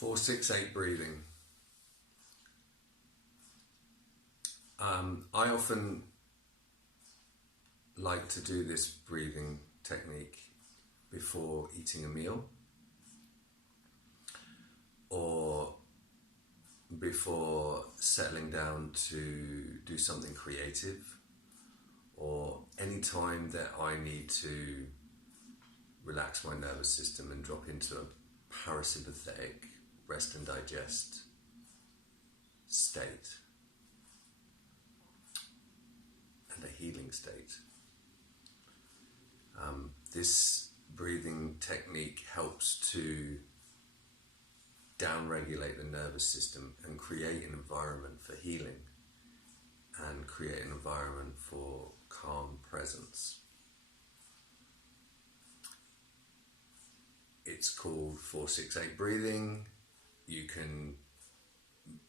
4-6-8 breathing. I often like to do this breathing technique before eating a meal or before settling down to do something creative, or any time that I need to relax my nervous system and drop into a parasympathetic rest and digest state and a healing state. This breathing technique helps to downregulate the nervous system and create an environment for healing and create an environment for calm presence. It's called 4-6-8 breathing. You can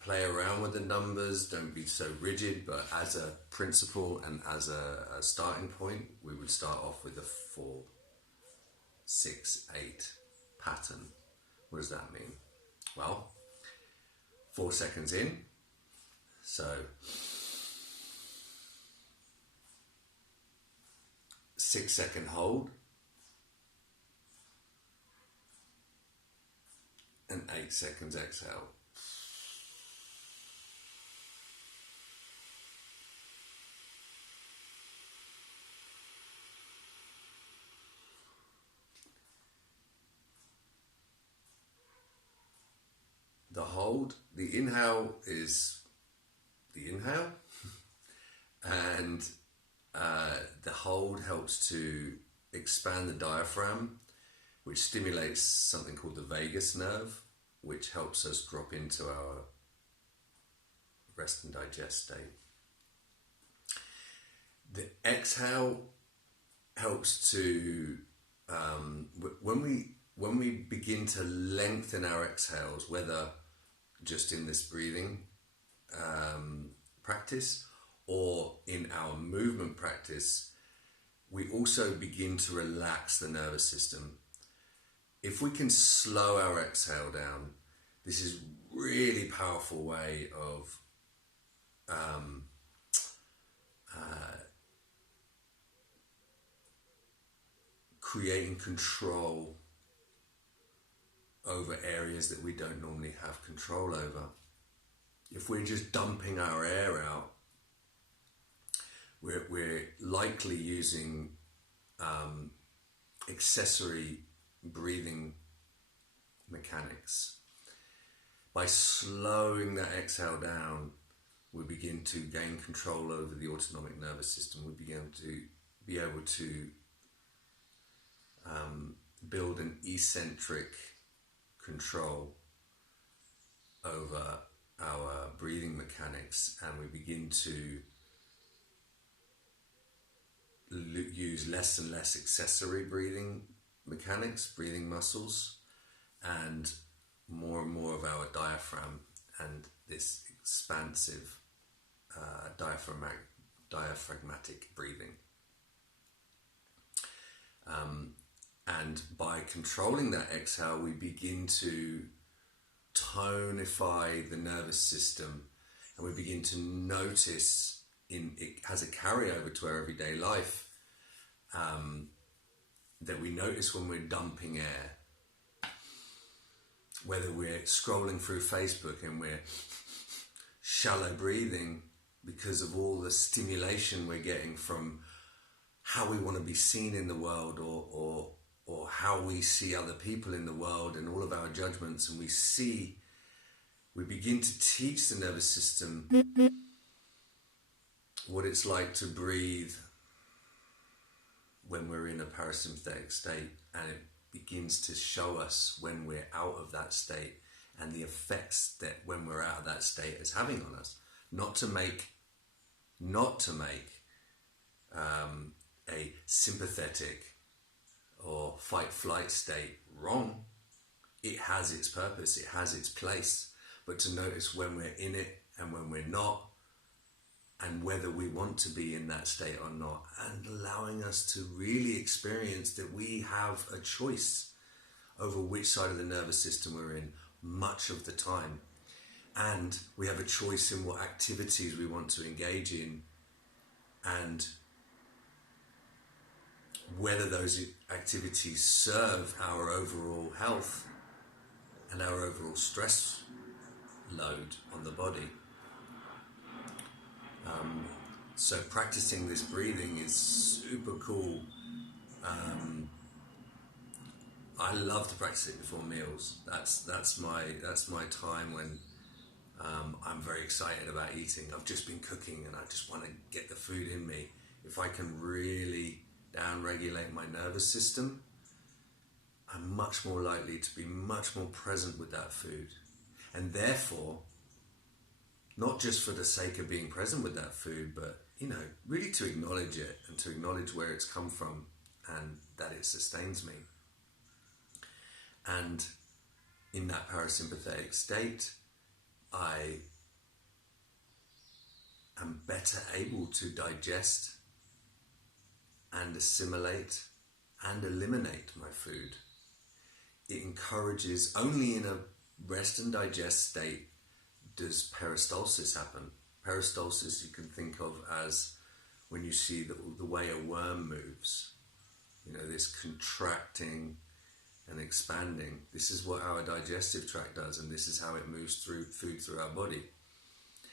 play around with the numbers, don't be so rigid, but as a principle and as a starting point, we would start off with a 4-6-8 pattern. What does that mean? Well, 4 seconds in, so 6-second hold, and 8 seconds exhale. The hold, the inhale is the inhale, and the hold helps to expand the diaphragm, which stimulates something called the vagus nerve, which helps us drop into our rest and digest state. The exhale helps to, when we begin to lengthen our exhales, whether just in this breathing practice or in our movement practice, we also begin to relax the nervous system. If we can slow our exhale down, this is a really powerful way of creating control over areas that we don't normally have control over. If we're just dumping our air out, we're likely using accessory breathing mechanics. By slowing that exhale down, we begin to gain control over the autonomic nervous system. We begin to be able to build an eccentric control over our breathing mechanics, and we begin to use less and less accessory breathing mechanics, breathing muscles, and more of our diaphragm and this expansive diaphragmatic breathing. And by controlling that exhale, we begin to tonify the nervous system, and we begin to notice it has a carryover to our everyday life, that we notice when we're dumping air, whether we're scrolling through Facebook and we're shallow breathing because of all the stimulation we're getting from how we want to be seen in the world, or how we see other people in the world, and all of our judgments, and we begin to teach the nervous system what it's like to breathe when we're in a parasympathetic state, and it begins to show us when we're out of that state and the effects that when we're out of that state is having on us. Not to make a sympathetic or fight-flight state wrong. It has its purpose, it has its place, but to notice when we're in it and when we're not, and whether we want to be in that state or not, and allowing us to really experience that we have a choice over which side of the nervous system we're in, much of the time. And we have a choice in what activities we want to engage in and whether those activities serve our overall health and our overall stress load on the body. So practicing this breathing is super cool. I love to practice it before meals. That's my time when I'm very excited about eating. I've just been cooking and I just want to get the food in me. If I can really down-regulate my nervous system, I'm much more likely to be much more present with that food. And therefore, not just for the sake of being present with that food, but, really to acknowledge it and to acknowledge where it's come from and that it sustains me. And in that parasympathetic state, I am better able to digest and assimilate and eliminate my food. It encourages, only in a rest and digest state does peristalsis happen. Peristalsis you can think of as when you see the way a worm moves. This contracting and expanding. This is what our digestive tract does, and this is how it moves through food through our body.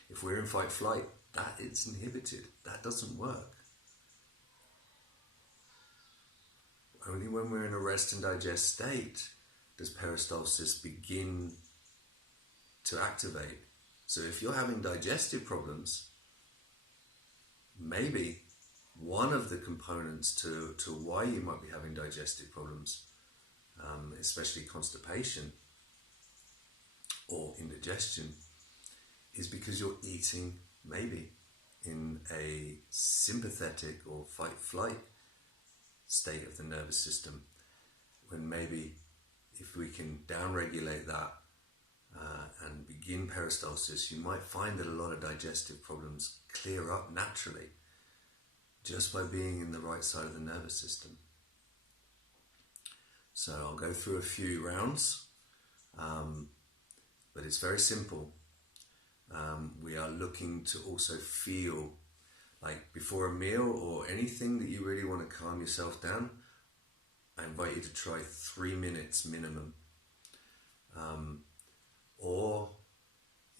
If we're in fight flight, that it's inhibited. That doesn't work. Only when we're in a rest and digest state does peristalsis begin to activate. So if you're having digestive problems, maybe one of the components to why you might be having digestive problems, especially constipation or indigestion, is because you're eating maybe in a sympathetic or fight-flight state of the nervous system, when maybe if we can down-regulate that and begin peristalsis, you might find that a lot of digestive problems clear up naturally just by being in the right side of the nervous system. So I'll go through a few rounds, but it's very simple. We are looking to also feel like before a meal or anything that you really want to calm yourself down, I invite you to try 3 minutes minimum. Or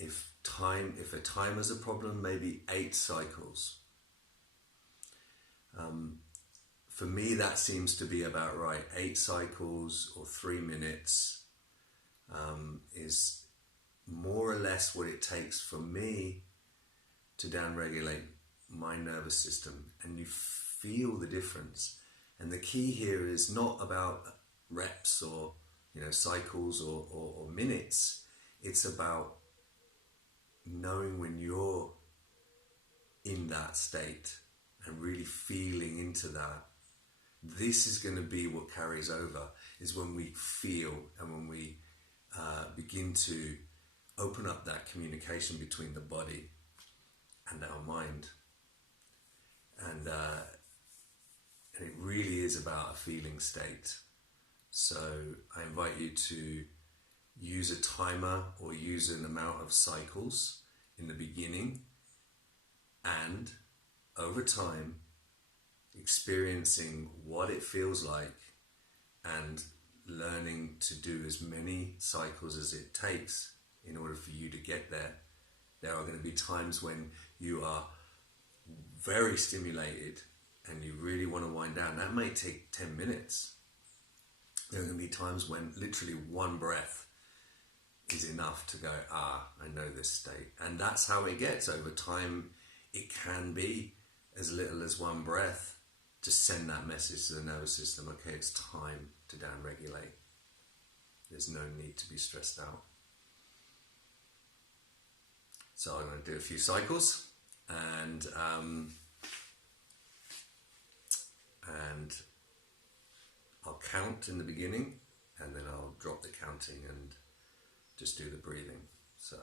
if a timer's a problem, maybe 8 cycles. For me, that seems to be about right. 8 cycles or 3 minutes is more or less what it takes for me to downregulate my nervous system, and you feel the difference. And the key here is not about reps or cycles or minutes. It's about knowing when you're in that state and really feeling into that. This is going to be what carries over, is when we feel and when we begin to open up that communication between the body and our mind. And it really is about a feeling state. So I invite you to use a timer or use an amount of cycles in the beginning, and over time experiencing what it feels like and learning to do as many cycles as it takes in order for you to get there. There are going to be times when you are very stimulated and you really want to wind down. That may take 10 minutes. There are going to be times when literally one breath is enough to go, I know this state. And that's how it gets over time. It can be as little as one breath to send that message to the nervous system. Okay, it's time to downregulate. There's no need to be stressed out. So I'm going to do a few cycles, and I'll count in the beginning, and then I'll drop the counting and just do the breathing. So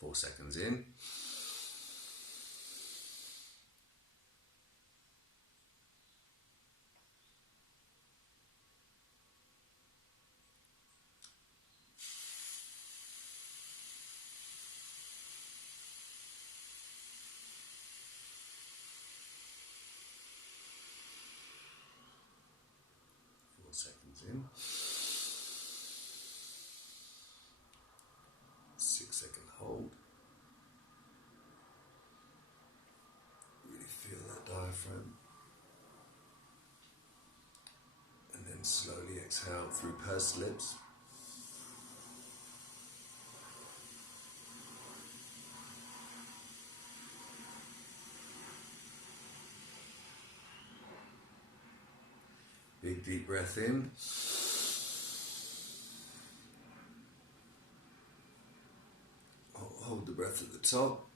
4 seconds in. 5, seconds in. 6-second hold. Really feel that diaphragm. And then slowly exhale through pursed lips. Big deep breath in. Hold the breath at the top.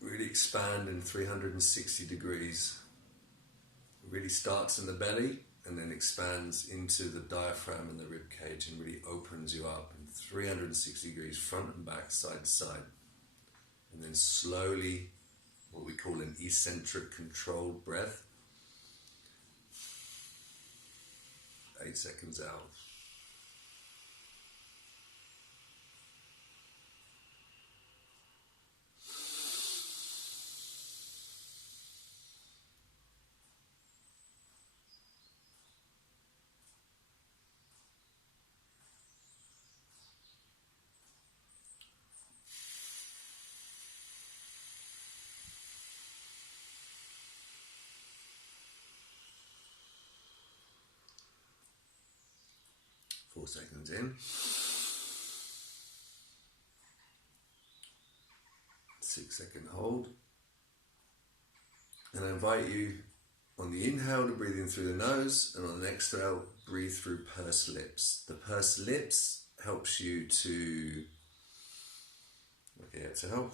Really expand in 360 degrees. It really starts in the belly and then expands into the diaphragm and the rib cage and really opens you up in 360 degrees, front and back, side to side. And then slowly, what we call an eccentric controlled breath. 8 seconds out. Four seconds in. 6-second hold. And I invite you on the inhale to breathe in through the nose, and on the exhale, breathe through pursed lips. The pursed lips helps you to, exhale,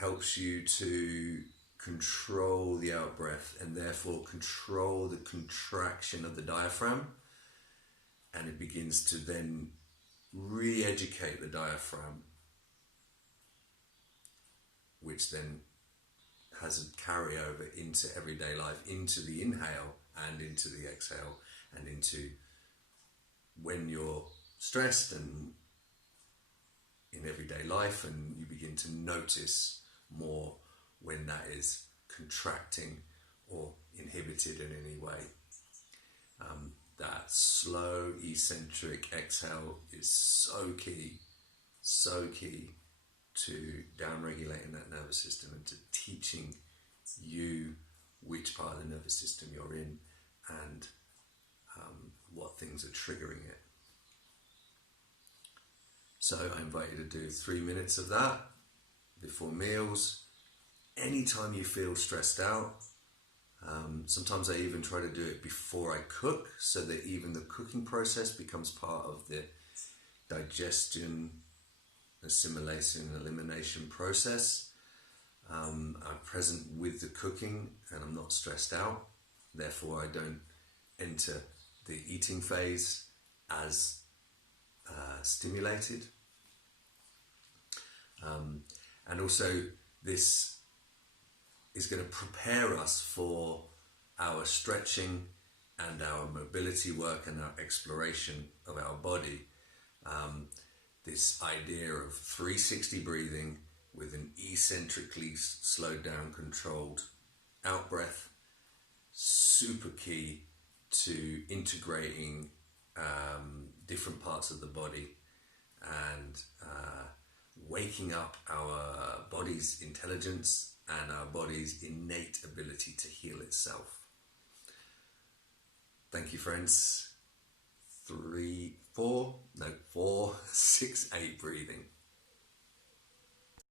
helps you to control the out breath and therefore control the contraction of the diaphragm. And it begins to then re-educate the diaphragm, which then has a carryover into everyday life, into the inhale and into the exhale, and into when you're stressed and in everyday life, and you begin to notice more when that is contracting or inhibited in any way. That slow, eccentric exhale is so key to down-regulating that nervous system and to teaching you which part of the nervous system you're in and what things are triggering it. So I invite you to do 3 minutes of that before meals. Anytime you feel stressed out, sometimes I even try to do it before I cook, so that even the cooking process becomes part of the digestion, assimilation, elimination process. I'm present with the cooking and I'm not stressed out. Therefore, I don't enter the eating phase as stimulated. And also, this is going to prepare us for our stretching and our mobility work and our exploration of our body. This idea of 360 breathing with an eccentrically slowed down, controlled out breath, super key to integrating different parts of the body and waking up our body's intelligence and our body's innate ability to heal itself. Thank you, friends. 4, 6, 8 breathing.